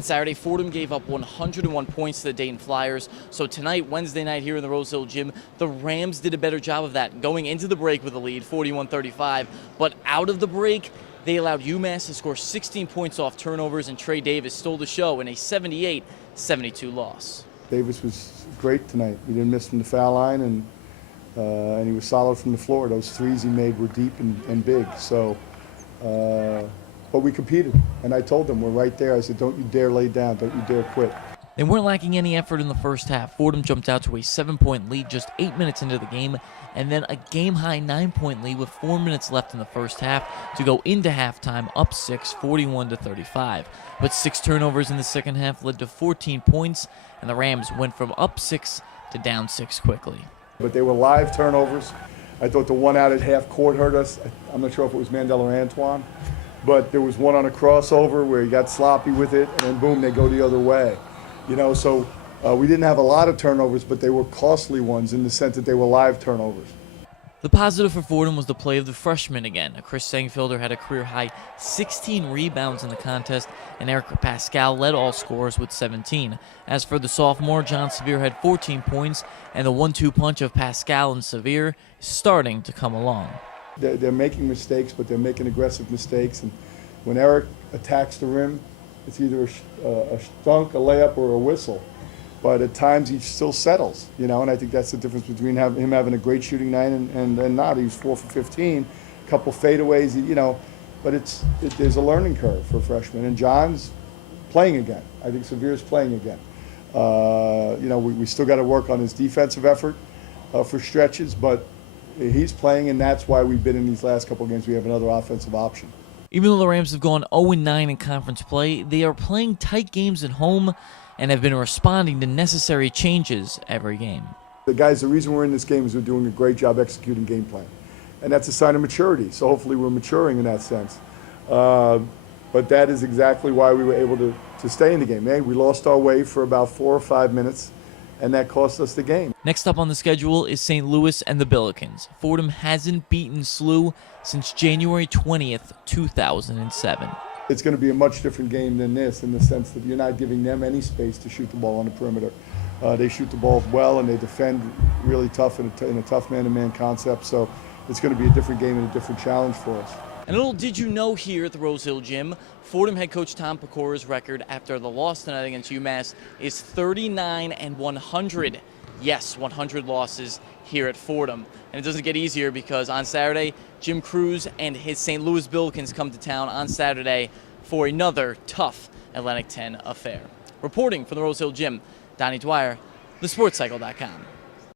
On Saturday, Fordham gave up 101 points to the Dayton Flyers. So tonight, Wednesday night here in the Rose Hill Gym, the Rams did a better job of that, going into the break with a lead, 41-35. But out of the break, they allowed UMass to score 16 points off turnovers, and Trey Davis stole the show in a 78-72 loss. Davis was great tonight. He didn't miss from the foul line, and he was solid from the floor. Those threes he made were deep and big. So, but we competed, and I told them, we're right there. I said, don't you dare lay down. Don't you dare quit. They weren't lacking any effort in the first half. Fordham jumped out to a 7-point lead just 8 minutes into the game, and then a game-high 9-point lead with 4 minutes left in the first half to go into halftime up 6, 41-35. But 6 turnovers in the second half led to 14 points, and the Rams went from up 6 to down 6 quickly. But they were live turnovers. I thought the one out at half court hurt us. I'm not sure if it was Mandel or Antoine, but there was one on a crossover where he got sloppy with it, and then boom, they go the other way. You know, so we didn't have a lot of turnovers, but they were costly ones in the sense that they were live turnovers. The positive for Fordham was the play of the freshman again. Chris Sengfelder had a career-high 16 rebounds in the contest, and Eric Paschall led all scorers with 17. As for the sophomore, John Sevier had 14 points, and the 1-2 punch of Paschall and Sevier is starting to come along. They're making mistakes, but they're making aggressive mistakes. And when Eric attacks the rim, it's either a dunk, a layup, or a whistle. But at times he still settles, you know, and I think that's the difference between him having a great shooting night and not. He was 4 for 15, a couple fadeaways, you know, but there's a learning curve for a freshman. And John's playing again. I think Sevier's playing again. You know, we still got to work on his defensive effort for stretches, but he's playing, and that's why we've been in these last couple of games. We have another offensive option. Even though the Rams have gone 0-9 in conference play, they are playing tight games at home and have been responding to necessary changes every game. The guys, the reason we're in this game is we're doing a great job executing game plan. And that's a sign of maturity, so hopefully we're maturing in that sense. But that is exactly why we were able to stay in the game. We lost our way for about 4 or 5 minutes, and that cost us the game. Next up on the schedule is St. Louis and the Billikens. Fordham hasn't beaten SLU since January 20th, 2007. It's going to be a much different game than this in the sense that you're not giving them any space to shoot the ball on the perimeter. They shoot the ball well, and they defend really tough in a tough man-to-man concept. So it's going to be a different game and a different challenge for us. And a little did you know here at the Rose Hill Gym, Fordham head coach Tom Pecora's record after the loss tonight against UMass is 39-100. Yes, 100 losses here at Fordham. And it doesn't get easier because on Saturday, Jim Cruz and his St. Louis Billikens come to town on Saturday for another tough Atlantic 10 affair. Reporting from the Rose Hill Gym, Donnie Dwyer, thesportscycle.com.